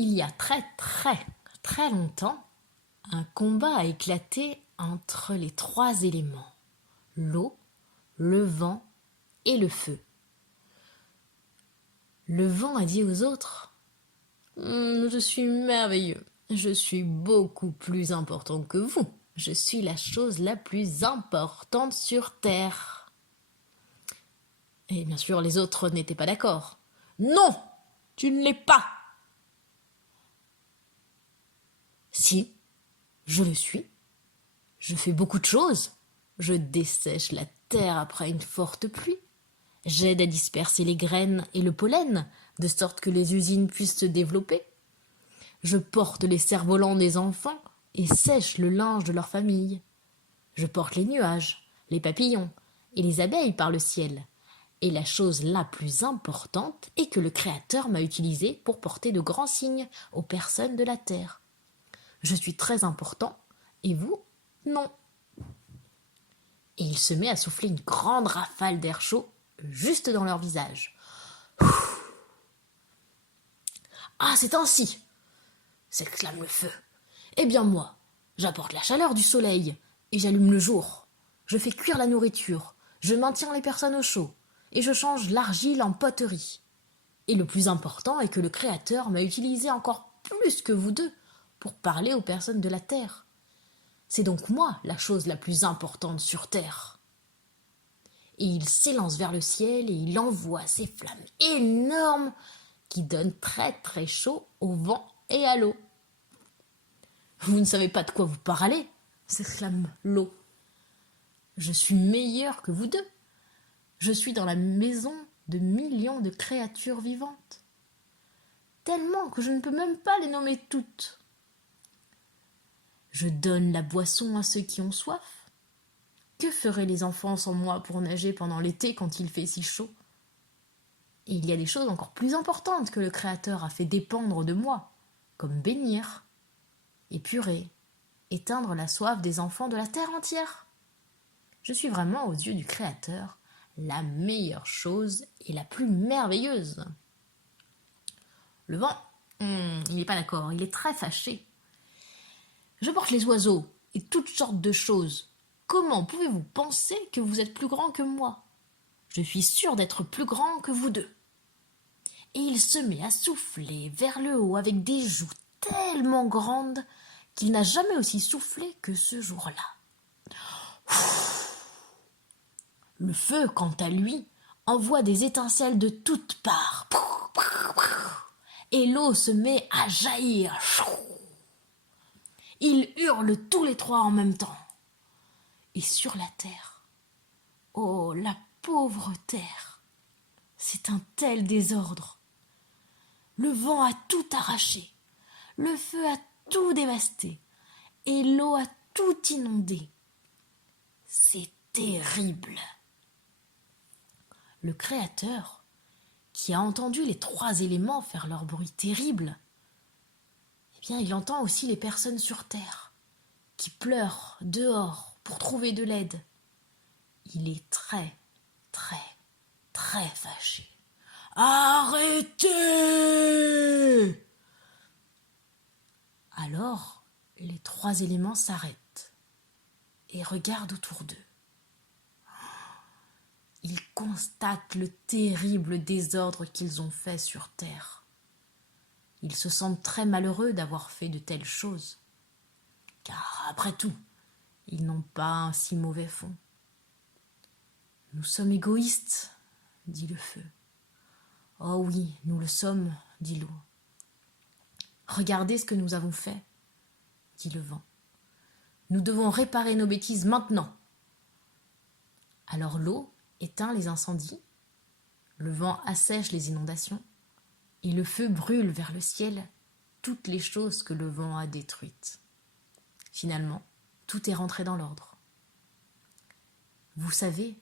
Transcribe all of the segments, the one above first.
Il y a très très très longtemps, un combat a éclaté entre les trois éléments, l'eau, le vent et le feu. Le vent a dit aux autres Je suis merveilleux, je suis beaucoup plus important que vous, je suis la chose la plus importante sur Terre. Et bien sûr, les autres n'étaient pas d'accord. Non, tu ne l'es pas. Si, je le suis. Je fais beaucoup de choses. Je dessèche la terre après une forte pluie. J'aide à disperser les graines et le pollen, de sorte que les usines puissent se développer. Je porte les cerfs-volants des enfants et sèche le linge de leur famille. Je porte les nuages, les papillons et les abeilles par le ciel. Et la chose la plus importante est que le Créateur m'a utilisé pour porter de grands signes aux personnes de la terre. Je suis très important, et vous, non. Et il se met à souffler une grande rafale d'air chaud juste dans leur visage. Ah, c'est ainsi, s'exclame le feu. Eh bien moi, j'apporte la chaleur du soleil et j'allume le jour. Je fais cuire la nourriture, je maintiens les personnes au chaud et je change l'argile en poterie. Et le plus important est que le Créateur m'a utilisé encore plus que vous deux pour parler aux personnes de la terre. C'est donc moi la chose la plus importante sur terre. Et il s'élance vers le ciel et il envoie ces flammes énormes qui donnent très très chaud au vent et à l'eau. Vous ne savez pas de quoi vous parlez, s'exclame l'eau. Je suis meilleur que vous deux. Je suis dans la maison de millions de créatures vivantes. Tellement que je ne peux même pas les nommer toutes. Je donne la boisson à ceux qui ont soif. Que feraient les enfants sans moi pour nager pendant l'été quand il fait si chaud? Et il y a des choses encore plus importantes que le Créateur a fait dépendre de moi, comme bénir, épurer, éteindre la soif des enfants de la terre entière. Je suis vraiment, aux yeux du Créateur, la meilleure chose et la plus merveilleuse. Le vent, il n'est pas d'accord, il est très fâché. Je porte les oiseaux et toutes sortes de choses. Comment pouvez-vous penser que vous êtes plus grand que moi? Je suis sûr d'être plus grand que vous deux. Et il se met à souffler vers le haut avec des joues tellement grandes qu'il n'a jamais aussi soufflé que ce jour-là. Le feu, quant à lui, envoie des étincelles de toutes parts. Et l'eau se met à jaillir. Ils hurlent tous les trois en même temps. Et sur la terre, oh, la pauvre terre, c'est un tel désordre. Le vent a tout arraché, le feu a tout dévasté, et l'eau a tout inondé. C'est terrible. Le Créateur, qui a entendu les trois éléments faire leur bruit terrible, eh bien, il entend aussi les personnes sur terre, qui pleurent dehors pour trouver de l'aide. Il est très, très, très fâché. Arrêtez! Alors, les trois éléments s'arrêtent et regardent autour d'eux. Ils constatent le terrible désordre qu'ils ont fait sur terre. Ils se sentent très malheureux d'avoir fait de telles choses, car après tout, ils n'ont pas un si mauvais fond. Nous sommes égoïstes, dit le feu. Oh oui, nous le sommes, dit l'eau. Regardez ce que nous avons fait, dit le vent. Nous devons réparer nos bêtises maintenant. Alors l'eau éteint les incendies, le vent assèche les inondations, et le feu brûle vers le ciel toutes les choses que le vent a détruites. Finalement, tout est rentré dans l'ordre. Vous savez,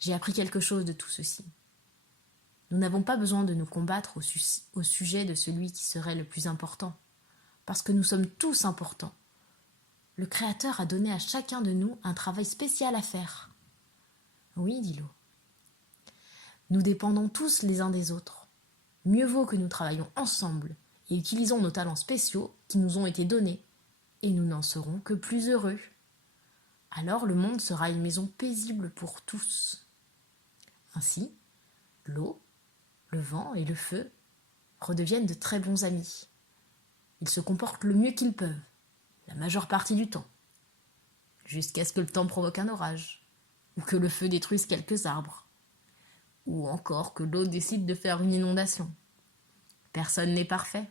j'ai appris quelque chose de tout ceci. Nous n'avons pas besoin de nous combattre au sujet de celui qui serait le plus important, parce que nous sommes tous importants. Le Créateur a donné à chacun de nous un travail spécial à faire. Oui, dit l'eau. Nous dépendons tous les uns des autres. Mieux vaut que nous travaillions ensemble et utilisons nos talents spéciaux qui nous ont été donnés, et nous n'en serons que plus heureux. Alors le monde sera une maison paisible pour tous. Ainsi, l'eau, le vent et le feu redeviennent de très bons amis. Ils se comportent le mieux qu'ils peuvent, la majeure partie du temps, jusqu'à ce que le temps provoque un orage, ou que le feu détruise quelques arbres, ou encore que l'eau décide de faire une inondation. Personne n'est parfait,